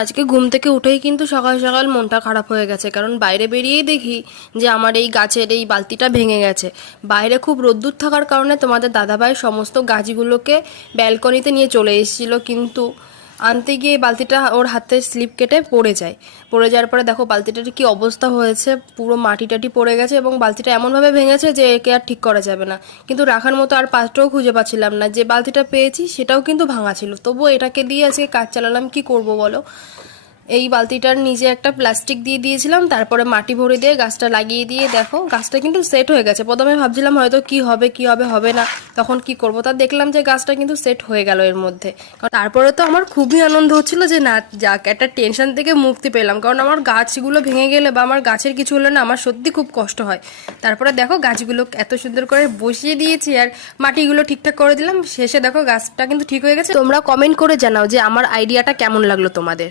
আজকে ঘুম থেকে উঠেই কিন্তু সকাল সকাল মনটা খারাপ হয়ে গেছে, কারণ বাইরে বেরিয়েই দেখি যে আমার এই গাছের এই বালতিটা ভেঙে গেছে। বাইরে খুব রোদ্দুর থাকার কারণে তোমাদের দাদাভাই সমস্ত গাছগুলোকে ব্যালকনিতে নিয়ে চলে এসেছিল, কিন্তু আনতে গিয়ে এই বালতিটা ওর হাতে স্লিপ কেটে পড়ে যায়। পড়ে যাওয়ার পরে দেখো বালতিটার কি অবস্থা হয়েছে, পুরো মাটি টাটি পড়ে গেছে এবং বালতিটা এমনভাবে ভেঙেছে যে একে আর ঠিক করা যাবে না। কিন্তু রাখার মতো আর পাত্রও খুঁজে পাচ্ছিলাম না, যে বালতিটা পেয়েছি সেটাও কিন্তু ভাঙা ছিল, তবুও এটাকে দিয়ে আজকে কাজ চালালাম। কি করব বলো। এই বালতিটার নিচে একটা প্লাস্টিক দিয়ে দিয়েছিলাম, তারপরে মাটি ভরে দিয়ে গাছটা লাগিয়ে দিয়ে দেখো গাছটা কিন্তু সেট হয়ে গেছে। প্রথমে ভাবছিলাম হয়তো কি হবে কি হবে, হবে না, তখন কি করব, তা দেখলাম যে গাছটা কিন্তু সেট হয়ে গেল এর মধ্যে। কারণ তারপরে তো আমার খুবই আনন্দ হচ্ছিল যে না যাক, একটা টেনশন থেকে মুক্তি পেলাম, কারণ আমার গাছগুলো ভেঙে গেলে বা আমার গাছের কিছু হলে না আমার সত্যি খুব কষ্ট হয়। তারপরে দেখো গাছগুলো এত সুন্দর করে বসিয়ে দিয়েছি আর মাটিগুলো ঠিকঠাক করে দিলাম, শেষে দেখো গাছটা কিন্তু ঠিক হয়ে গেছে। তোমরা কমেন্ট করে জানাও যে আমার আইডিয়াটা কেমন লাগলো তোমাদের।